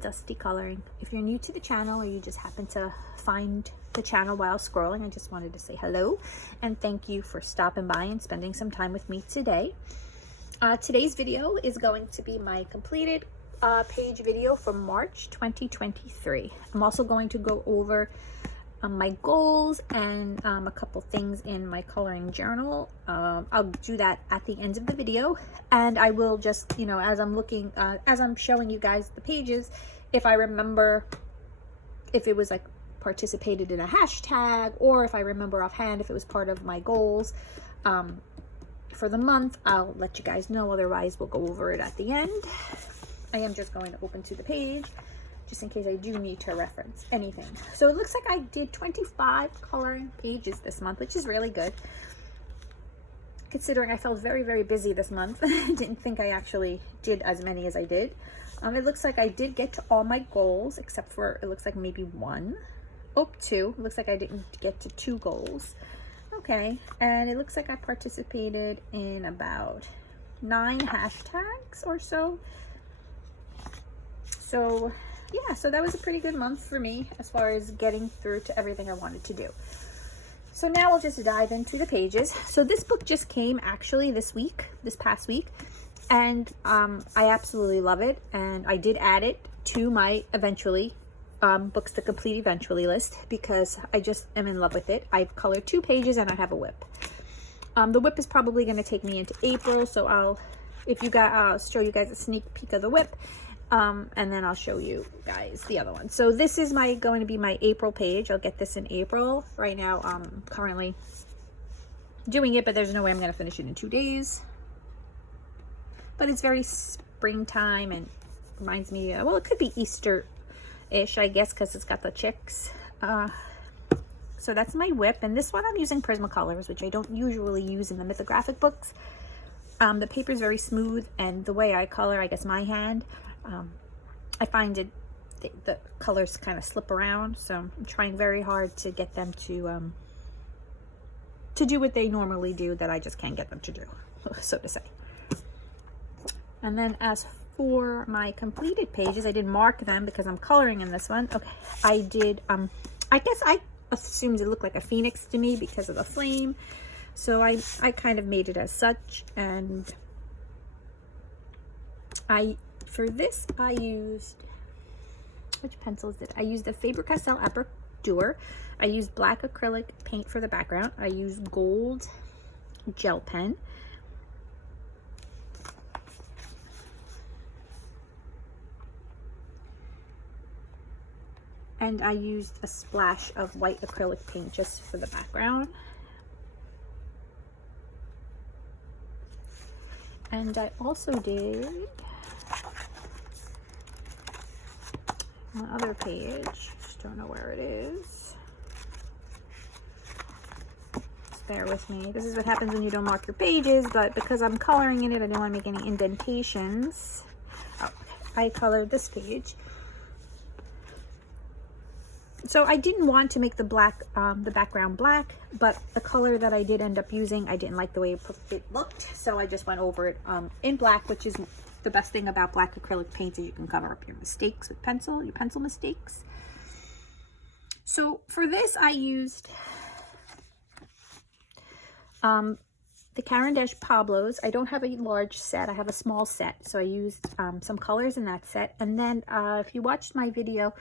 Dusty Coloring. If you're new to the channel or you just happen to find the channel while scrolling, I just wanted to say hello and thank you for stopping by and spending some time with me today. Today's video is going to be my completed page video for March 2023. I'm also going to go over my goals and a couple things in my coloring journal. I'll do that at the end of the video, and I will just, you know, as I'm looking, as I'm showing you guys the pages, if I remember if it was like participated in a hashtag, or if I remember offhand if it was part of my goals for the month, I'll let you guys know. Otherwise, we'll go over it at the end. I am just going to open to the page just in case I do need to reference anything. So it looks like I did 25 coloring pages this month, which is really good, considering I felt very, very busy this month. I didn't think I actually did as many as I did. It looks like I did get to all my goals, except for, it looks like maybe one. Oh, two. It looks like I didn't get to 2 goals. Okay, and it looks like I participated in about 9 hashtags or so. So yeah, so that was a pretty good month for me as far as getting through to everything I wanted to do. So now we'll just dive into the pages. So this book just came actually this past week, and I absolutely love it, and I did add it to my eventually books to complete eventually list because I just am in love with it. I've colored 2 pages and I have a whip. The whip is probably going to take me into April, so I'll show you guys a sneak peek of the whip. And then I'll show you guys the other one. So this is going to be my April page. I'll get this in April. Right now, I'm currently doing it, but there's no way I'm going to finish it in 2 days. But it's very springtime and reminds me, well, it could be Easter-ish, I guess, because it's got the chicks. So that's my whip. And this one I'm using Prismacolors, which I don't usually use in the Mythographic books. The paper is very smooth, and the way I color, I guess my hand, I find the colors kind of slip around, so I'm trying very hard to get them to do what they normally do that I just can't get them to do, so to say. And then as for my completed pages, I did mark them because I'm coloring in this one. Okay, I did, I guess I assumed it looked like a phoenix to me because of the flame, so I kind of made it as such. And for this, I used, which pencils did I use? The Faber-Castell Aperitif. I used black acrylic paint for the background. I used gold gel pen. And I used a splash of white acrylic paint just for the background. And I also did one other page, just don't know where it is. Just bear with me. This is what happens when you don't mark your pages, but because I'm coloring in it, I don't want to make any indentations. Oh, I colored this page. So I didn't want to make the background black, but the color that I did end up using, I didn't like the way it looked, so I just went over it in black, which is the best thing about black acrylic paint, is you can cover up your mistakes with your pencil mistakes. So for this, I used the Caran d'Ache Pablos. I don't have a large set, I have a small set, so I used some colors in that set. And then if you watched my video,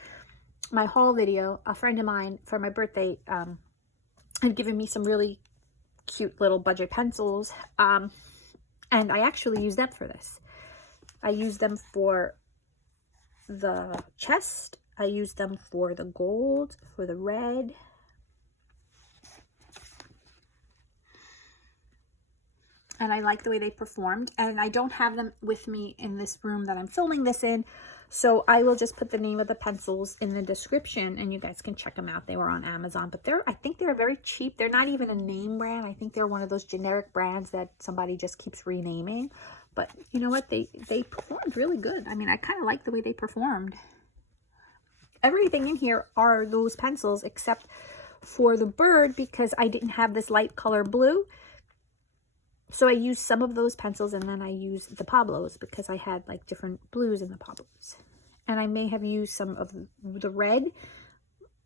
my haul video, a friend of mine for my birthday had given me some really cute little budget pencils, and I actually used them for this. I used them for the chest, I used them for the gold, for the red, and I like the way they performed. And I don't have them with me in this room that I'm filming this in, so I will just put the name of the pencils in the description and you guys can check them out. They were on Amazon, but I think they're very cheap. They're not even a name brand. I think they're one of those generic brands that somebody just keeps renaming. But you know what? They performed really good. I mean, I kind of like the way they performed. Everything in here are those pencils except for the bird, because I didn't have this light color blue. So I used some of those pencils, and then I used the Pablos because I had like different blues in the Pablos. and I may have used some of the red,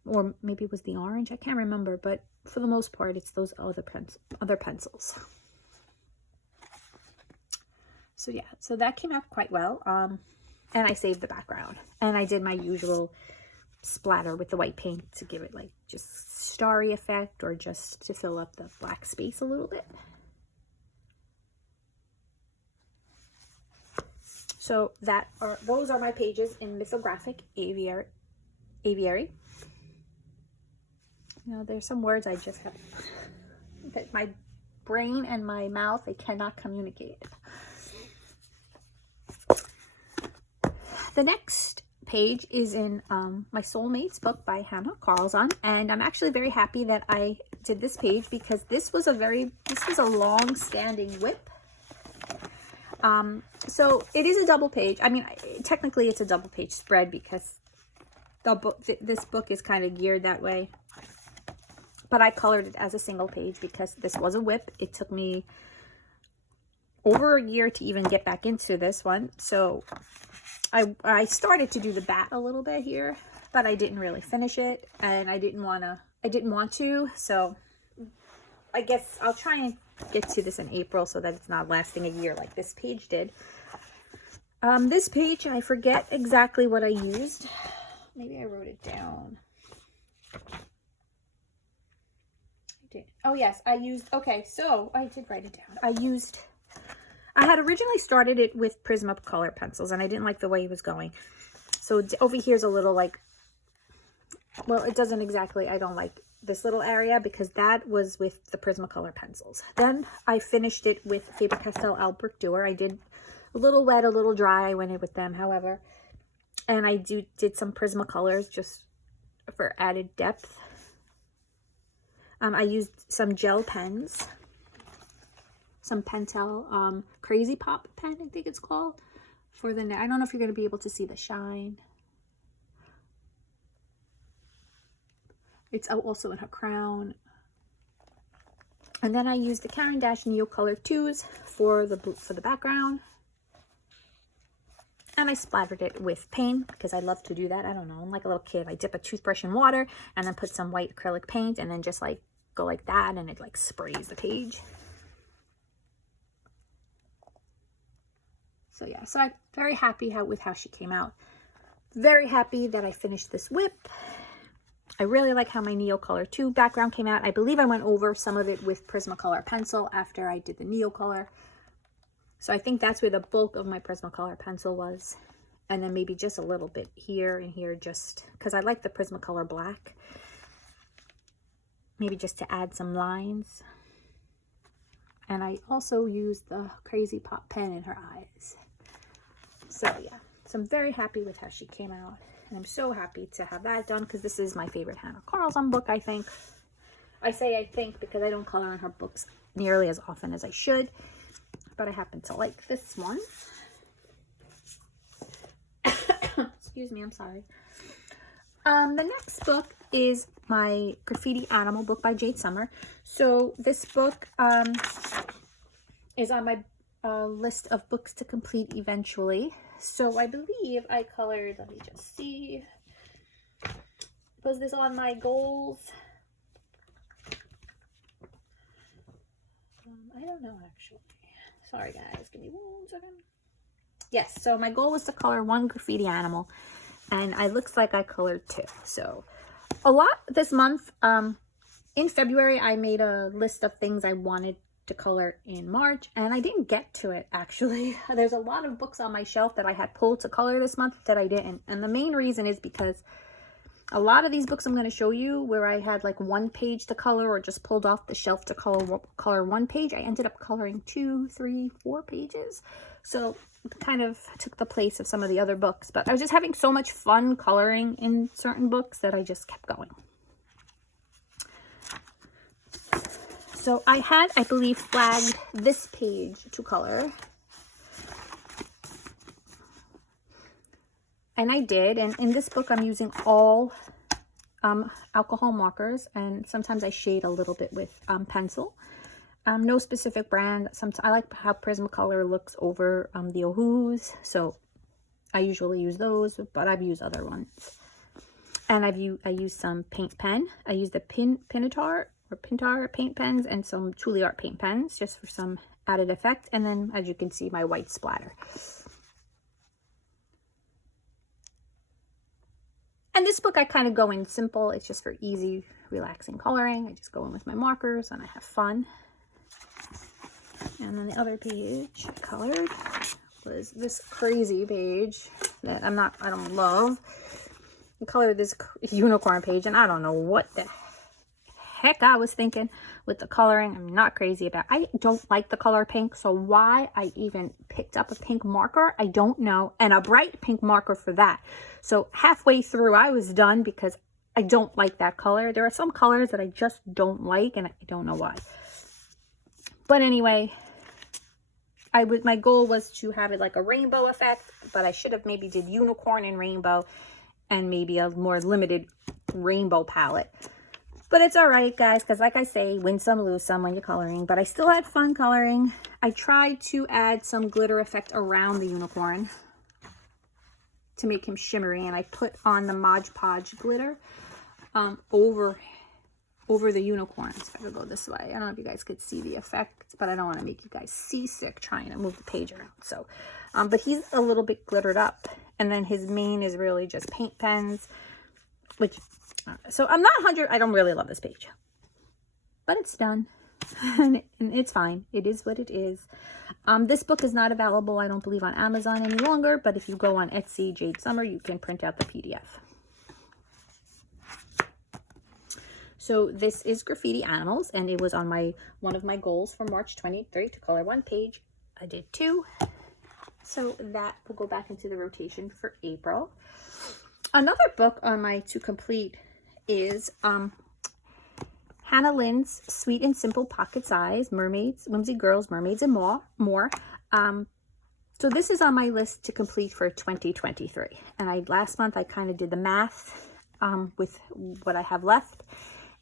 or maybe it was the orange. I can't remember, but for the most part, it's those other pencils. So yeah, so that came out quite well. And I saved the background, and I did my usual splatter with the white paint to give it like just starry effect, or just to fill up the black space a little bit. So those are my pages in Mythographic Aviary. You know, there's some words I just have, that my brain and my mouth, they cannot communicate. The next page is in my Soulmates book by Hannah Carlson, and I'm actually very happy that I did this page, because this was a long-standing whip. So it is a double page. I mean, technically it's a double page spread, because this book is kind of geared that way. But I colored it as a single page because this was a whip. It took me over a year to even get back into this one. So I started to do the bat a little bit here, but I didn't really finish it, and I didn't want to. So I guess I'll try and get to this in April so that it's not lasting a year like this page did. This page, I forget exactly what I used. Maybe I wrote it down. Oh yes, I used, okay, so I did write it down. I had originally started it with Prismacolor pencils, and I didn't like the way it was going. So over here's a little like, well, it doesn't exactly, I don't like this little area, because that was with the Prismacolor pencils. Then I finished it with Faber-Castell Albrecht Durer. I did a little wet, a little dry. I went in with them, however. And I did some Prismacolors just for added depth. I used some gel pens, some Pentel Crazy Pop pen, I think it's called, for the I don't know if you're going to be able to see the shine. It's also in her crown. And then I used the Caran d'Ache Neocolor 2s for the background. And I splattered it with paint, because I love to do that. I don't know, I'm like a little kid. I dip a toothbrush in water and then put some white acrylic paint, and then just like go like that, and it like sprays the page. So yeah, so I'm very happy with how she came out. Very happy that I finished this whip. I really like how my Neocolor 2 background came out. I believe I went over some of it with Prismacolor pencil after I did the Neocolor. So I think that's where the bulk of my Prismacolor pencil was. And then maybe just a little bit here and here, just because I like the Prismacolor black. Maybe just to add some lines. And I also used the Crazy Pop pen in her eyes. So yeah, so I'm very happy with how she came out. And I'm so happy to have that done, because this is my favorite Hannah Carlson book, I think. I say I think because I don't color in her books nearly as often as I should. But I happen to like this one. Excuse me, I'm sorry. The next book is my Graffiti Animal book by Jade Summer. So this book is on my list of books to complete eventually. So I believe I colored, let me just see, was this on my goals? I don't know, actually. Sorry guys, give me 1 second. Yes, so my goal was to color 1 Graffiti Animal, and it looks like I colored 2. So a lot this month. In February, I made a list of things I wanted to color in March, and I didn't get to it, actually. There's a lot of books on my shelf that I had pulled to color this month that I didn't, and the main reason is because a lot of these books I'm going to show you where I had like 1 page to color, or just pulled off the shelf to color 1 page, I ended up coloring 2, 3, 4 pages. So it kind of took the place of some of the other books, but I was just having so much fun coloring in certain books that I just kept going. So I had, I believe, flagged this page to color. And I did. And in this book, I'm using all alcohol markers. And sometimes I shade a little bit with pencil. No specific brand. I like how Prismacolor looks over the Ohuhus. So I usually use those, but I've used other ones. And I used some paint pen. I used the Pintar paint pens and some Truly Art paint pens just for some added effect. And then, as you can see, my white splatter. And this book, I kind of go in simple. It's just for easy, relaxing coloring. I just go in with my markers and I have fun. And then the other page I colored was this crazy page that I don't love. I colored this unicorn page, and I don't know what the heck I was thinking with the coloring. I'm not crazy about. I don't like the color pink, so why I even picked up a pink marker, I don't know, and a bright pink marker for that. So halfway through, I was done because I don't like that color. There are some colors that I just don't like, and I don't know why. But anyway, my goal was to have it like a rainbow effect, but I should have maybe did unicorn and rainbow and maybe a more limited rainbow palette. But it's all right, guys, because like I say, win some, lose some when you're coloring. But I still had fun coloring. I tried to add some glitter effect around the unicorn to make him shimmery, and I put on the Mod Podge glitter over the unicorns. If I could go this way, I don't know if you guys could see the effect, but I don't want to make you guys seasick trying to move the page around. So, but he's a little bit glittered up, and then his mane is really just paint pens, which. So I'm not 100. I don't really love this page, but it's done, and it's fine. It is what it is. This book is not available, I don't believe, on Amazon any longer. But if you go on Etsy, Jade Summer, you can print out the PDF. So this is Graffiti Animals, and it was on one of my goals for March 23 to color one page. I did 2, so that will go back into the rotation for April. Another book on my to complete is Hannah Lynn's Sweet and Simple Pocket Size Mermaids, Whimsy Girls, Mermaids, and More. So this is on my list to complete for 2023. And last month I kind of did the math with what I have left.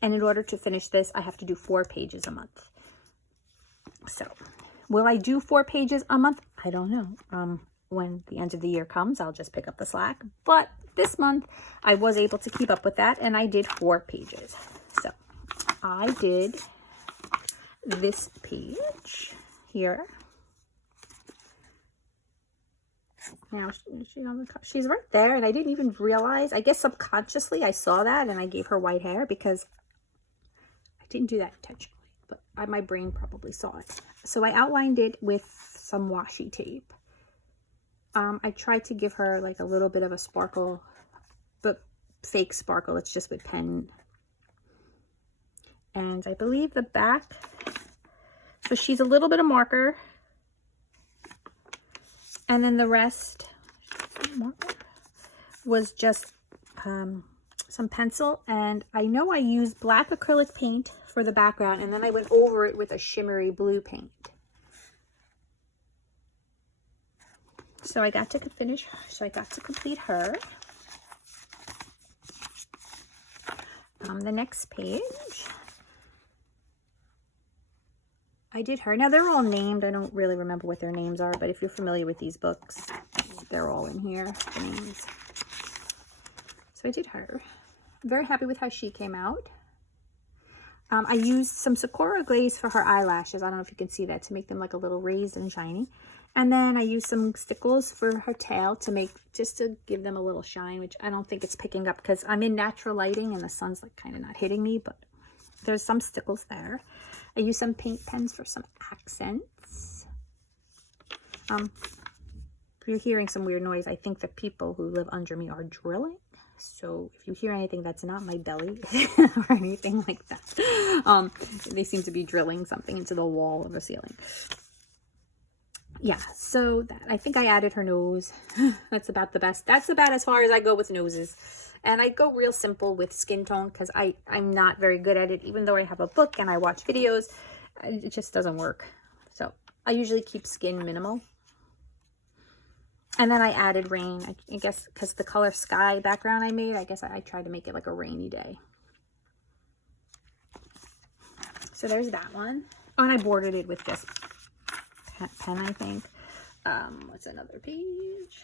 And in order to finish this, I have to do 4 pages a month. So will I do 4 pages a month? I don't know. When the end of the year comes, I'll just pick up the slack. But this month, I was able to keep up with that, and I did 4 pages. So I did this page here. Now, she's right there, and I didn't even realize. I guess subconsciously I saw that, and I gave her white hair because I didn't do that intentionally, but my brain probably saw it. So I outlined it with some washi tape. I tried to give her like a little bit of a sparkle, but fake sparkle. It's just with pen. And I believe the back, so she's a little bit of marker. And then the rest was just some pencil. And I know I used black acrylic paint for the background, and then I went over it with a shimmery blue paint. So I got to finish, so I got to complete her. The next page, I did her. Now they're all named. I don't really remember what their names are, but if you're familiar with these books, they're all in here, the names. So I did her. I'm very happy with how she came out. I used some Sakura glaze for her eyelashes. I don't know if you can see that, to make them like a little raised and shiny. And then I used some stickles for her tail just to give them a little shine, which I don't think it's picking up because I'm in natural lighting and the sun's like kind of not hitting me, but there's some stickles there. I used some paint pens for some accents. If you're hearing some weird noise, I think the people who live under me are drilling. So if you hear anything, that's not my belly or anything like that. They seem to be drilling something into the wall of the ceiling. Yeah, so I think I added her nose. That's about the best. That's about as far as I go with noses. And I go real simple with skin tone because I'm not very good at it. Even though I have a book and I watch videos, it just doesn't work. So I usually keep skin minimal. And then I added rain, I guess, because the color sky background I made, I guess I tried to make it like a rainy day. So there's that one. Oh, and I bordered it with just pen, I think. What's another page?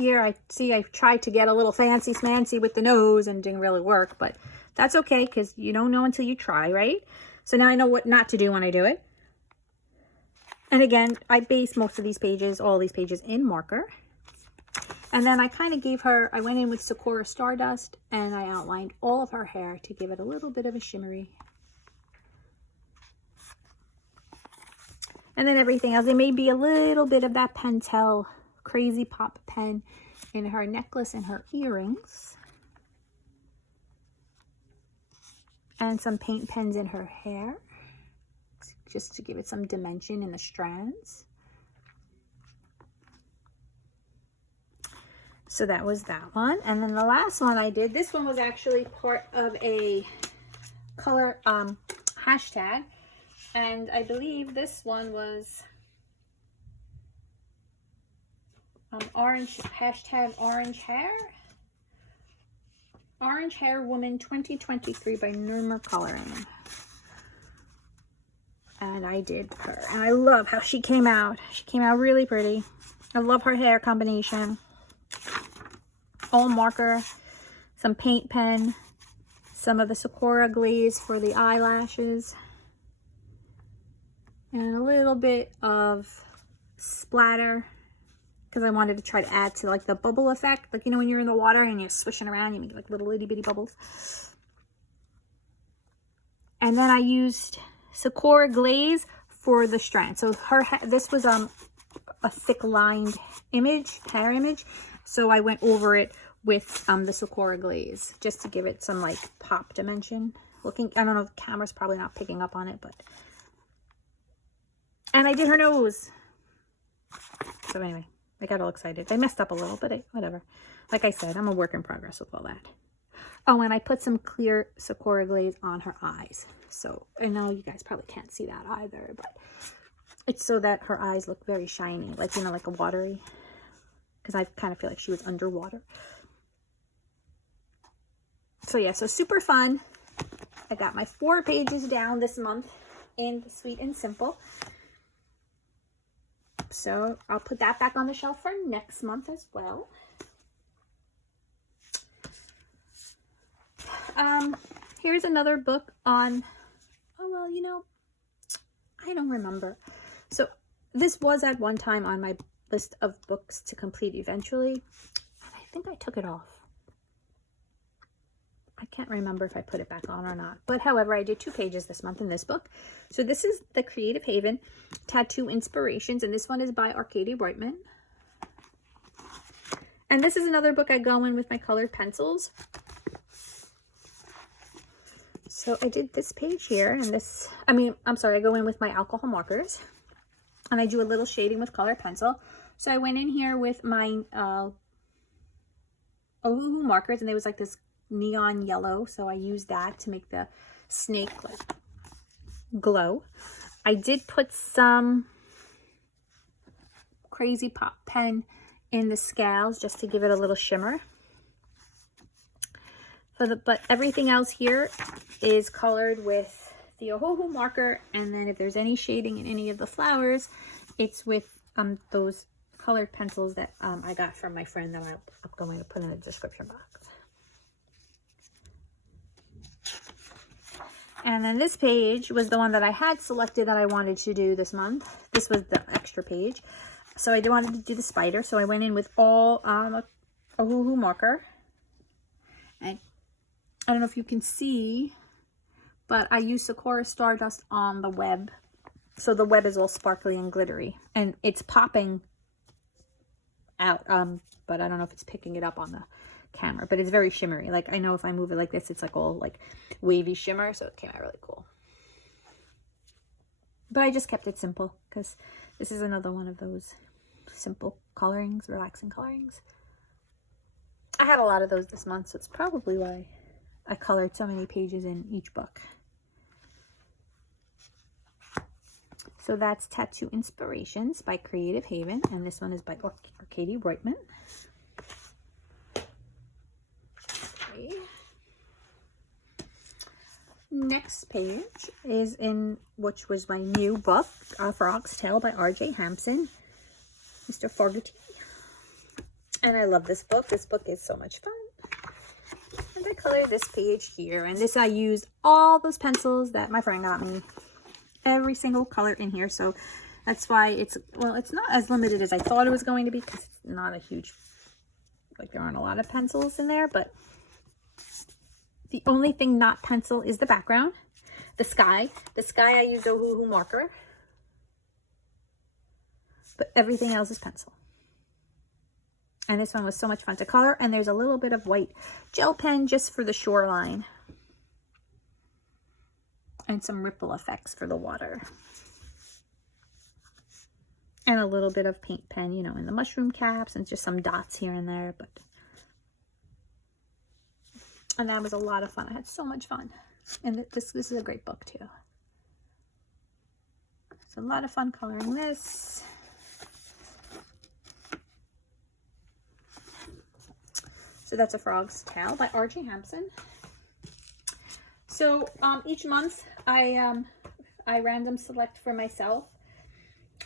here. I tried to get a little fancy smancy with the nose and didn't really work, but that's okay because you don't know until you try, right? So now I know what not to do when I do it. And again, I base most of these pages, all these pages, in marker. And then I kind of gave her, I went in with Sakura Stardust and I outlined all of her hair to give it a little bit of a shimmery. And then everything else, there may be a little bit of that Pentel Crazy Pop pen in her necklace and her earrings. And some paint pens in her hair, just to give it some dimension in the strands. So that was that one. And then the last one I did, this one was actually part of a color hashtag. And I believe this one was orange, hashtag orange hair. Orange Hair Woman 2023 by Gnome Coloring. And I did her. And I love how she came out. She came out really pretty. I love her hair combination. All marker, some paint pen, some of the Sakura glaze for the eyelashes, and a little bit of splatter because I wanted to try to add to like the bubble effect. Like, you know, when you're in the water and you're swishing around, you make like little itty bitty bubbles. And then I used Sakura glaze for the strand. So this was a thick lined image, hair image. So I went over it with the Sakura glaze just to give it some like pop dimension. Looking, I don't know, the camera's probably not picking up on it, but. And I did her nose. So anyway, I got all excited. I messed up a little, but whatever. Like I said, I'm a work in progress with all that. Oh, and I put some clear Sakura glaze on her eyes. So I know you guys probably can't see that either, but it's so that her eyes look very shiny, like, you know, like a watery. Because I kind of feel like she was underwater. So yeah, so super fun. I got my 4 pages down this month in Sweet and Simple. So I'll put that back on the shelf for next month as well. Here's another book on, oh, well, you know, I don't remember. So this was at one time on my list of books to complete eventually. And I think I took it off. I can't remember if I put it back on or not. But however, I did 2 pages this month in this book. So this is the Creative Haven Tattoo Inspirations. And this one is by Arcady Reutman. And this is another book I go in with my colored pencils. So I did this page here. And this, I'm sorry, I go in with my alcohol markers. And I do a little shading with colored pencil. So I went in here with my Ohuhu markers. And there was like this neon yellow, so I used that to make the snake like glow. I did put some Crazy Pop pen in the scales just to give it a little shimmer. But everything else here is colored with the Ohuhu marker, and then if there's any shading in any of the flowers, it's with those colored pencils that I got from my friend that I'm going to put in the description box. And then this page was the one that I had selected that I wanted to do this month. This was the extra page. So I wanted to do the spider. So I went in with all Ohuhu marker. And I don't know if you can see, but I used Sakura Stardust on the web. So the web is all sparkly and glittery. And it's popping out. But I don't know if it's picking it up on the camera, but it's very shimmery. Like, I know if I move it like this, it's like all like wavy shimmer, so it came out really cool. But I just kept it simple because this is another one of those simple colorings, relaxing colorings. I had a lot of those this month, so it's probably why I colored so many pages in each book. So that's Tattoo Inspirations by Creative Haven, and this one is by Arcady Reutman. Next page is which was my new book for Oxtail by R.J. Hampson, Mr. Fogarty. And I love this book. This book is so much fun. And I colored this page here. And this I used all those pencils that my friend got me. Every single color in here. So that's why it's, well, it's not as limited as I thought it was going to be, because it's not a huge, like there aren't a lot of pencils in there, but the only thing not pencil is the background. The sky. The sky I used a Ohuhu marker. But everything else is pencil. And this one was so much fun to color. And there's a little bit of white gel pen just for the shoreline. And some ripple effects for the water. And a little bit of paint pen, you know, in the mushroom caps. And just some dots here and there. And that was a lot of fun. I had so much fun. And this is a great book too. It's a lot of fun coloring this. So that's A Frog's Tale by R.J. Hampson. So each month I random select for myself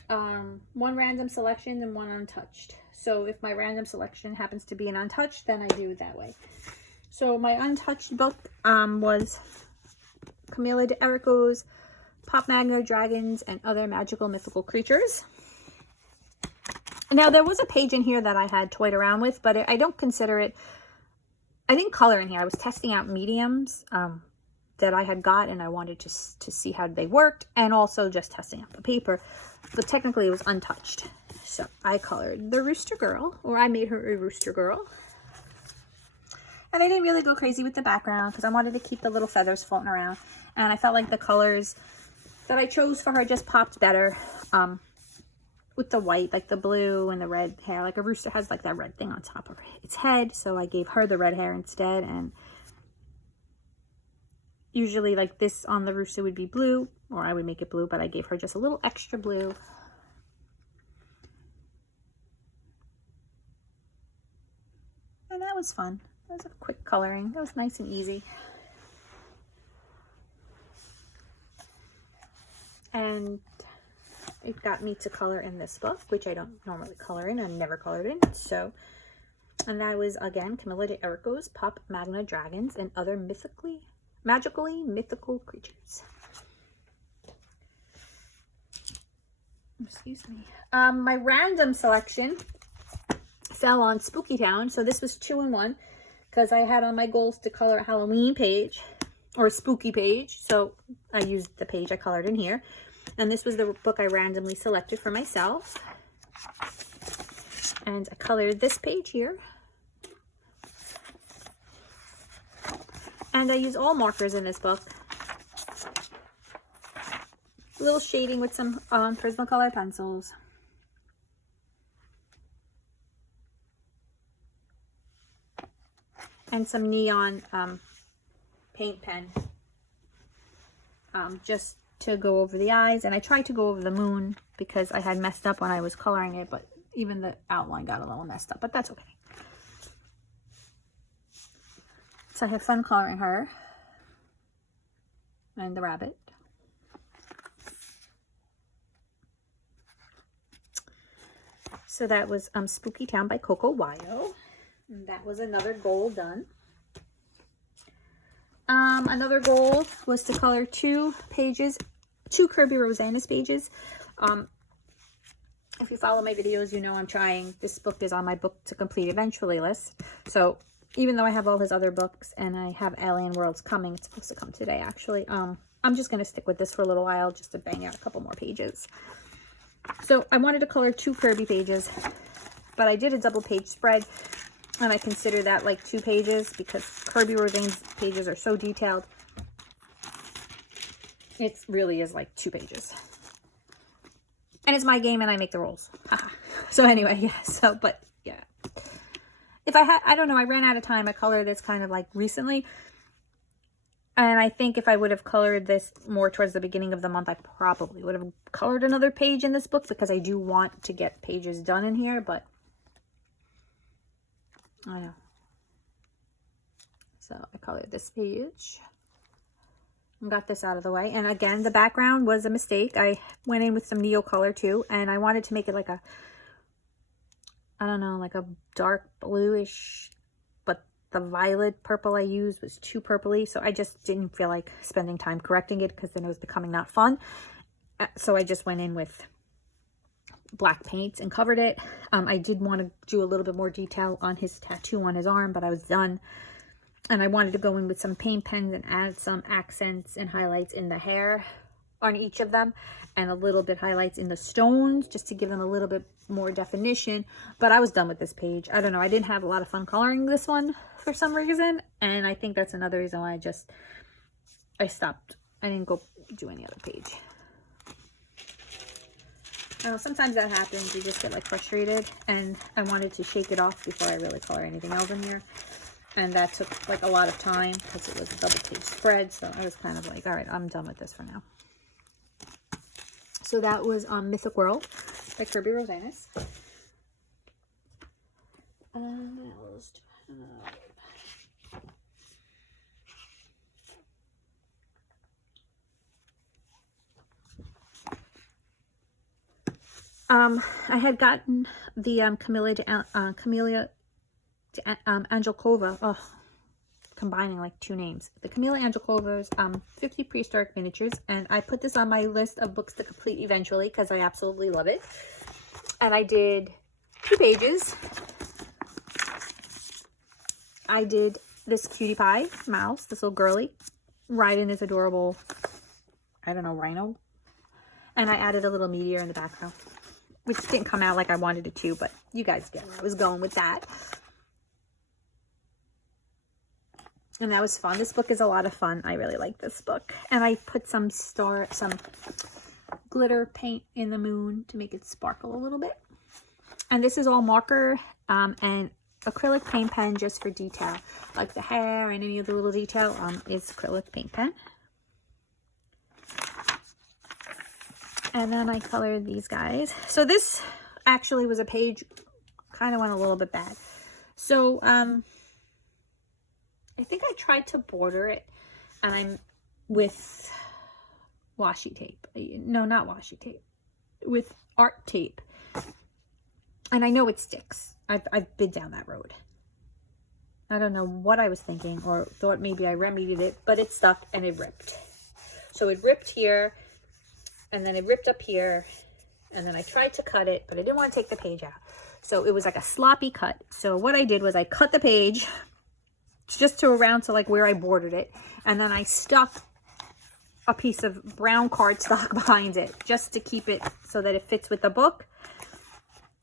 one random selection and one untouched. So if my random selection happens to be an untouched, then I do it that way. So my untouched book was Camilla de Erico's Pop Magna Dragons and Other Magical Mythical Creatures. Now, there was a page in here that I had toyed around with, but I don't consider it, I didn't color in here. I was testing out mediums that I had got, and I wanted to see how they worked, and also just testing out the paper. But technically, it was untouched. So I colored the Rooster Girl, or I made her a Rooster Girl. And I didn't really go crazy with the background because I wanted to keep the little feathers floating around. And I felt like the colors that I chose for her just popped better with the white, like the blue and the red hair. Like a rooster has like that red thing on top of its head. So I gave her the red hair instead. And usually like this on the rooster would be blue, or I would make it blue, but I gave her just a little extra blue. And that was fun. That was a quick coloring. That was nice and easy. And it got me to color in this book, which I don't normally color in. I've never colored in. So, and that was, again, Camilla de Erico's Pop Magna Dragons and Other Magically Mythical Creatures. Excuse me. My random selection fell on Spooky Town. So this was 2 in 1. Because I had on my goals to color a Halloween page or a spooky page. So I used the page I colored in here. And this was the book I randomly selected for myself. And I colored this page here. And I use all markers in this book. A little shading with some Prismacolor pencils. And some neon paint pen just to go over the eyes. And I tried to go over the moon because I had messed up when I was coloring it, but even the outline got a little messed up, but that's okay. So I had fun coloring her and the rabbit. So that was Spooky Town by Coco Wayo. And that was another goal done. Another goal was to color 2 pages, 2 Kirby Rosanna's pages. If you follow my videos, you know I'm trying. This book is on my book to complete eventually list. So even though I have all his other books and I have Alien Worlds coming, it's supposed to come today actually. I'm just going to stick with this for a little while just to bang out a couple more pages. So I wanted to color 2 Kirby pages, but I did a double page spread. And I consider that like 2 pages because Kirby Rosane's pages are so detailed. It really is like 2 pages. And it's my game and I make the rules. So anyway, yeah. So, but yeah. If I don't know, I ran out of time. I colored this kind of like recently. And I think if I would have colored this more towards the beginning of the month, I probably would have colored another page in this book because I do want to get pages done in here, but I know. So I colored this page and got this out of the way. And again, the background was a mistake. I went in with some Neo color too, and I wanted to make it like I don't know, like a dark bluish, but the violet purple I used was too purpley, so I just didn't feel like spending time correcting it because then it was becoming not fun. So I just went in with black paints and covered it. I did want to do a little bit more detail on his tattoo on his arm, but I was done. And I wanted to go in with some paint pens and add some accents and highlights in the hair on each of them, and a little bit highlights in the stones just to give them a little bit more definition. But I was done with this page. I don't know, I didn't have a lot of fun coloring this one for some reason, and I think that's another reason why I stopped. I didn't go do any other page. I know sometimes that happens, you just get like frustrated, and I wanted to shake it off before I really color anything else in here. And that took like a lot of time because it was a double page spread. So I was kind of like, all right, I'm done with this for now. So that was Mythic World by Kirby Rosanis. What else do I have? I had gotten the Camellia Angelkova. Oh, combining like two names. The Camellia Angelkova's 50 Prehistoric Miniatures, and I put this on my list of books to complete eventually because I absolutely love it. And I did 2 pages. I did this cutie pie mouse, this little girly, riding this adorable, I don't know, rhino. And I added a little meteor in the background, which didn't come out like I wanted it to, but you guys get where I was going with that. And that was fun. This book is a lot of fun. I really like this book. And I put some glitter paint in the moon to make it sparkle a little bit. And this is all marker and acrylic paint pen just for detail. Like the hair and any of the little detail is acrylic paint pen. And then I colored these guys. So this actually was a page, kind of went a little bit bad. So, I think I tried to border it, and I'm with washi tape. No, not washi tape. With art tape. And I know it sticks. I've been down that road. I don't know what I was thinking, or thought maybe I remedied it, but it stuck and it ripped. So it ripped here, and then it ripped up here, and then I tried to cut it, but I didn't want to take the page out. So it was like a sloppy cut. So what I did was I cut the page just to around to like where I bordered it, and then I stuck a piece of brown cardstock behind it just to keep it so that it fits with the book,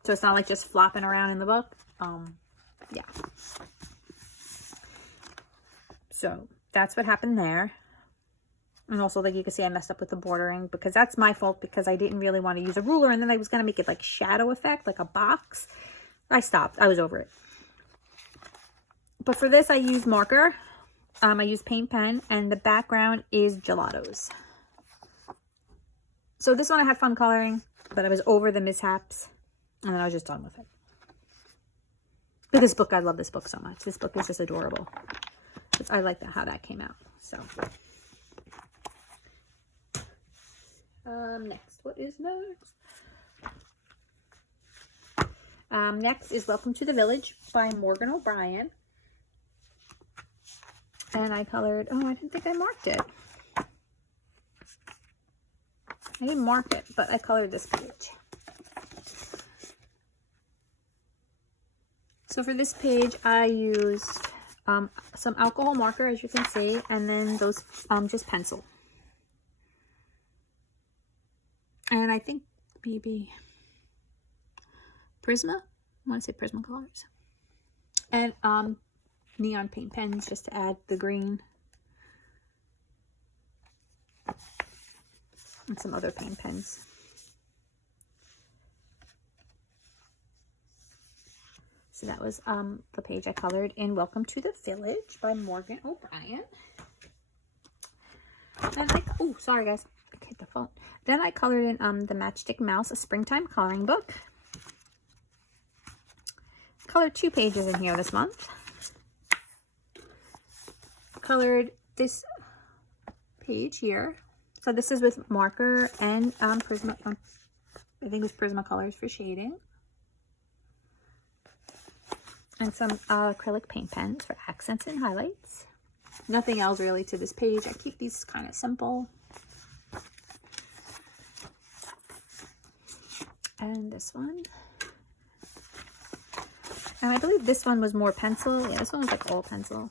so it's not like just flopping around in the book. Yeah, so that's what happened there. And also, like you can see, I messed up with the bordering because that's my fault, because I didn't really want to use a ruler, and then I was going to make it like shadow effect, like a box. I stopped. I was over it. But for this, I used marker. I used paint pen, and the background is gelatos. So this one I had fun coloring, but I was over the mishaps, and then I was just done with it. But this book, I love this book so much. This book is just adorable. I like how that came out. So, next, what is next? Next is Welcome to the Village by Morgan O'Brien. And I colored, oh, I didn't think I marked it. I didn't mark it, but I colored this page. So for this page, I used some alcohol marker, as you can see, and then those just pencil. And I think maybe Prisma. I want to say Prisma colors. And neon paint pens just to add the green. And some other paint pens. So that was the page I colored in Welcome to the Village by Morgan O'Brien. Then oh, sorry guys, I hit the phone. Then I colored in the Matchstick Mouse, a springtime coloring book. Colored 2 pages in here this month. Colored this page here. So this is with marker and Prisma. I think it was Prisma colors for shading. And some acrylic paint pens for accents and highlights. Nothing else really to this page. I keep these kind of simple. And this one. And I believe this one was more pencil. Yeah, this one was like all pencil.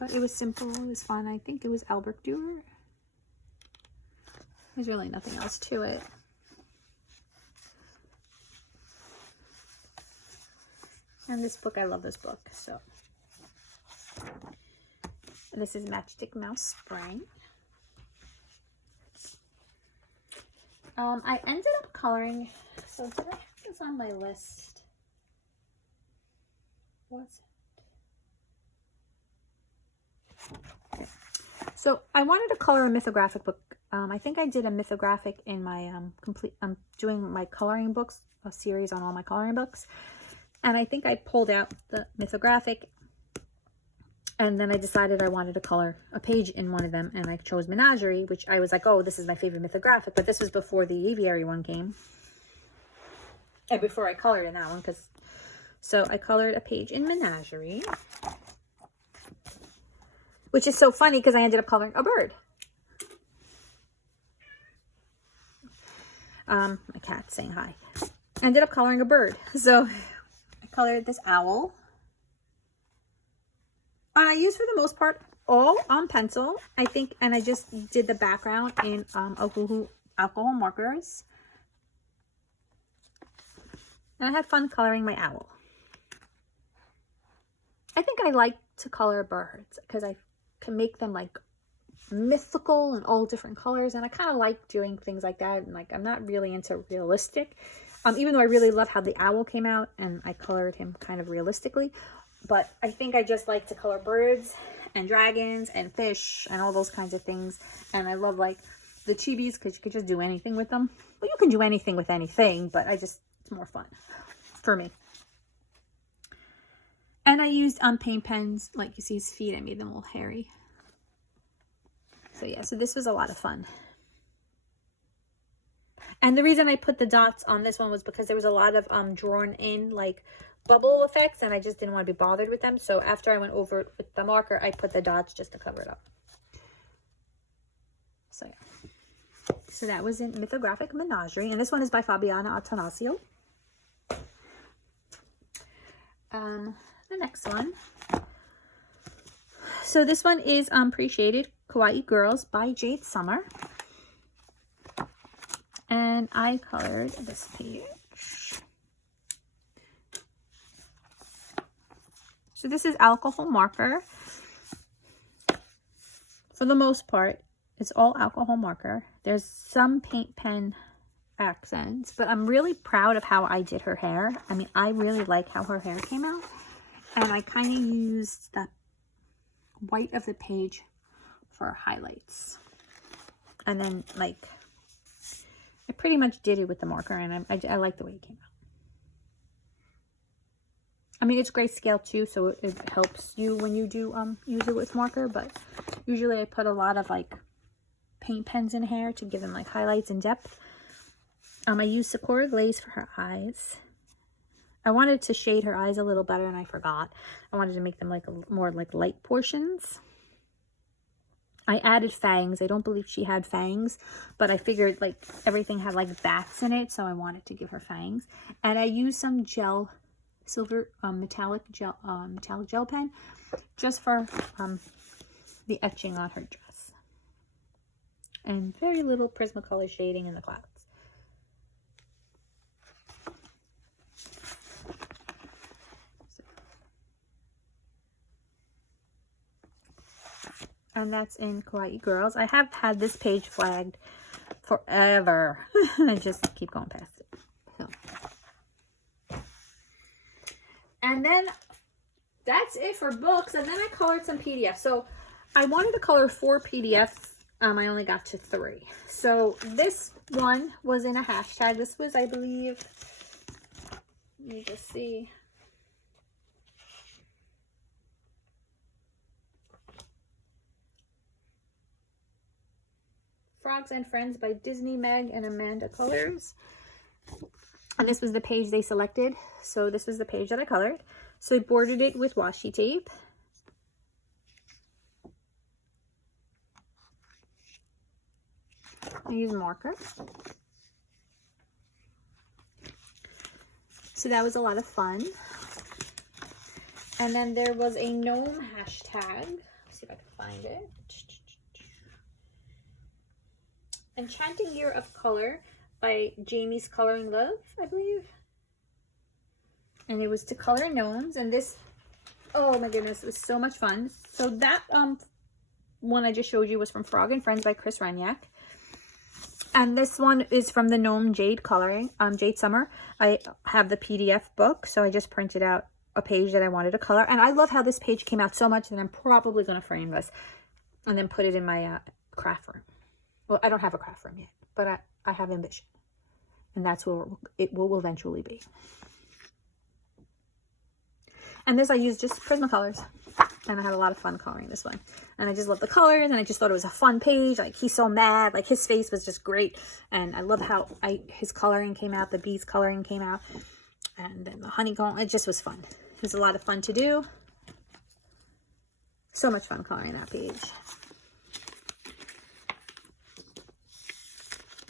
But it was simple. It was fun. I think it was Albert Durer. There's really nothing else to it. And this book, I love this book. So this is Matchstick Mouse Spring. I ended up coloring, so did I have this on my list? What's it? So I wanted to color a mythographic book. I think I did a mythographic in my I'm doing my coloring books, a series on all my coloring books. And I think I pulled out the mythographic, and then I decided I wanted to color a page in one of them, and I chose Menagerie, which I was like, oh, this is my favorite mythographic, but this was before the aviary one came. And before I colored in that one, so I colored a page in Menagerie, which is so funny because I ended up coloring a bird. My cat's saying hi. I ended up coloring a bird. So I colored this owl. And I used, for the most part, all on pencil, I think, and I just did the background in alcohol markers. And I had fun coloring my owl. I think I like to color birds because I can make them like mythical and all different colors, and I kind of like doing things like that. And like, I'm not really into realistic, even though I really love how the owl came out and I colored him kind of realistically. But I think I just like to color birds and dragons and fish and all those kinds of things. And I love like the chibis because you could just do anything with them. Well, you can do anything with anything, but it's more fun for me. And I used paint pens, like you see his feet. I made them all hairy. So yeah, so this was a lot of fun. And the reason I put the dots on this one was because there was a lot of drawn in like bubble effects, and I just didn't want to be bothered with them. So after I went over it with the marker, I put the dots just to cover it up. So yeah. So that was in Mythographic Menagerie, and this one is by Fabiana Attanasio. The next one. So this one is Appreciated Kawaii Girls by Jade Summer. And I colored this page. So this is alcohol marker. For the most part, it's all alcohol marker. There's some paint pen accents, but I'm really proud of how I did her hair. I mean, I really like how her hair came out. And I kind of used the white of the page for highlights. And then, like, I pretty much did it with the marker, and I like the way it came out. I mean, it's grayscale too, so it helps you when you do use it with marker, but usually I put a lot of, like, paint pens in hair to give them, like, highlights and depth. I used Sakura glaze for her eyes. I wanted to shade her eyes a little better, and I forgot. I wanted to make them like more like light portions. I added fangs. I don't believe she had fangs, but I figured like everything had like bats in it, so I wanted to give her fangs. And I used some gel, silver metallic gel pen, just for the etching on her dress. And very little Prismacolor shading in the clouds. And that's in Kawaii Girls. I have had this page flagged forever. I just keep going past it. So. And then that's it for books. And then I colored some PDFs. So I wanted to color 4 PDFs. I only got to 3. So this one was in a hashtag. This was, I believe, let me just see. Frogs and Friends by Disney Meg and Amanda Colors. And this was the page they selected. So this was the page that I colored. So I bordered it with washi tape. I used marker. So that was a lot of fun. And then there was a gnome hashtag. Let's see if I can find it. Enchanting Year of Color by Jamie's Coloring Love, I believe. And it was to color gnomes. And this, oh my goodness, it was so much fun. So that one I just showed you was from Frog and Friends by Chris Renyak. And this one is from the Gnome Jade Coloring, Jade Summer. I have the PDF book, so I just printed out a page that I wanted to color. And I love how this page came out so much that I'm probably going to frame this and then put it in my craft room. Well, I don't have a craft room yet, but I have ambition. And that's where it will eventually be. And this I used just Prismacolors. And I had a lot of fun coloring this one. And I just love the colors, and I just thought it was a fun page. Like, he's so mad. Like, his face was just great. And I love how his coloring came out. The bees coloring came out. And then the honeycomb. It just was fun. It was a lot of fun to do. So much fun coloring that page.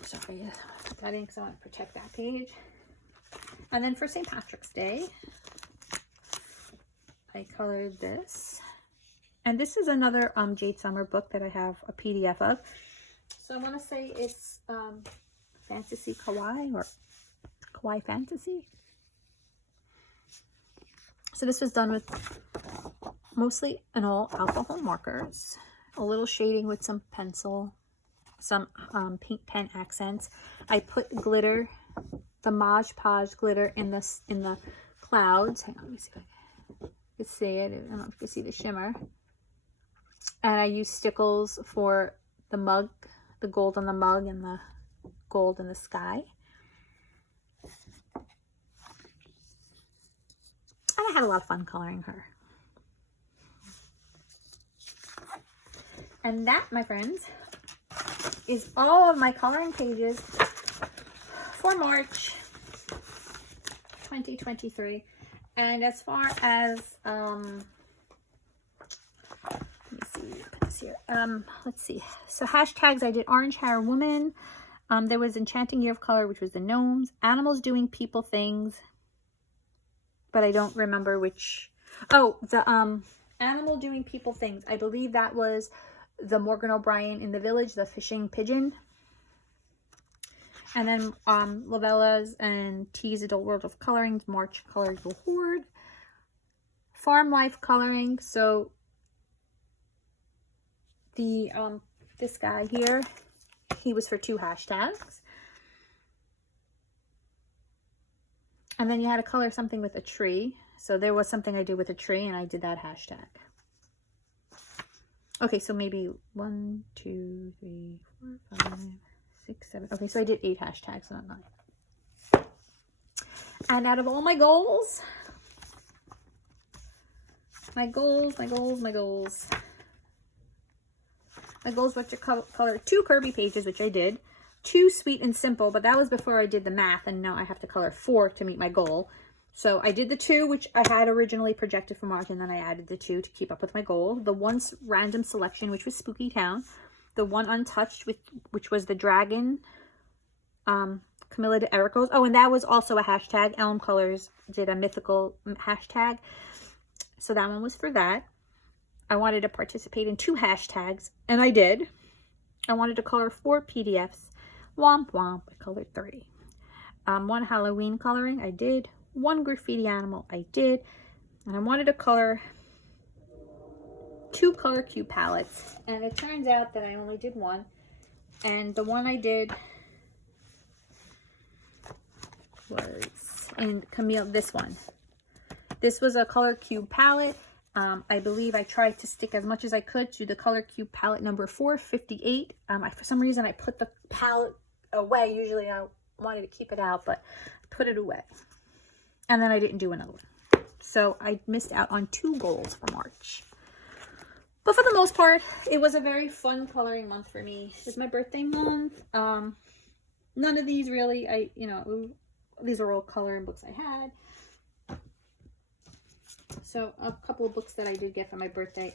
Sorry, I put that in because I want to protect that page. And then for St. Patrick's Day, I colored this. And this is another Jade Summer book that I have a PDF of. So I want to say it's Fantasy Kawaii or Kawaii Fantasy. So this was done with mostly and all alcohol markers, a little shading with some pencil, some pink pen accents. I put glitter, the Mod Podge glitter in the clouds. Hang on, let me see if I can see it. I don't know if you can see the shimmer. And I used stickles for the mug, the gold on the mug and the gold in the sky. And I had a lot of fun coloring her. And that, my friends, is all of my coloring pages for March 2023. And as far as let's see. So hashtags, I did Orange Hair Woman. There was Enchanting Year of Color, which was the gnomes. Animals Doing People Things, but I don't remember which. Oh, the Animal Doing People Things. I believe that was the Morgan O'Brien in the Village, the fishing pigeon. And then Lavella's and T's Adult World of Coloring, March Colors Will Hoard. Farm Life Coloring. So the this guy here, he was for 2 hashtags. And then you had to color something with a tree. So there was something I did with a tree, and I did that hashtag. Okay, so maybe 1, 2, 3, 4, 5, 6, 7. Okay, so I did 8 hashtags, not 9. And out of all my goals, my goals were to color 2 Kirby pages, which I did. 2 Sweet and Simple, but that was before I did the math, and now I have to color 4 to meet my goal. So I did the 2, which I had originally projected for March, and then I added the 2 to keep up with my goal. The 1 Random Selection, which was Spooky Town. The 1 Untouched, which was the Dragon, Camilla de Ericos. Oh, and that was also a hashtag. Elm Colors did a mythical hashtag. So that one was for that. I wanted to participate in 2 hashtags, and I did. I wanted to color 4 PDFs. Womp Womp, I colored 3. 1 Halloween coloring, I did. 1 Graffiti Animal, I did. And I wanted to color 2 Color Cube palettes. And it turns out that I only did 1. And the one I did was in Camille, this one. This was a Color Cube palette. I believe I tried to stick as much as I could to the Color Cube palette number 458. For some reason, I put the palette away. Usually I wanted to keep it out, but I put it away. And then I didn't do another one. So I missed out on 2 goals for March. But for the most part, it was a very fun coloring month for me. It's my birthday month. None of these really, these are all coloring books I had. So a couple of books that I did get for my birthday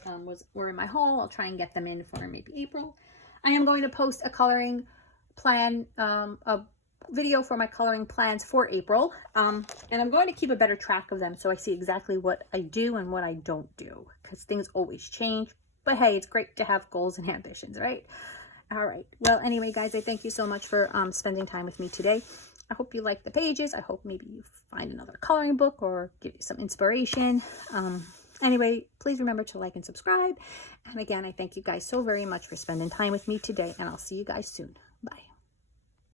were in my haul. I'll try and get them in for maybe April. I am going to post a coloring plan, a video for my coloring plans for April. And I'm going to keep a better track of them so I see exactly what I do and what I don't do, because things always change. But hey, it's great to have goals and ambitions, right? All right. Well, anyway, guys, I thank you so much for spending time with me today. I hope you like the pages. I hope maybe you find another coloring book or give you some inspiration. Anyway, please remember to like and subscribe. And again, I thank you guys so very much for spending time with me today, and I'll see you guys soon. Bye.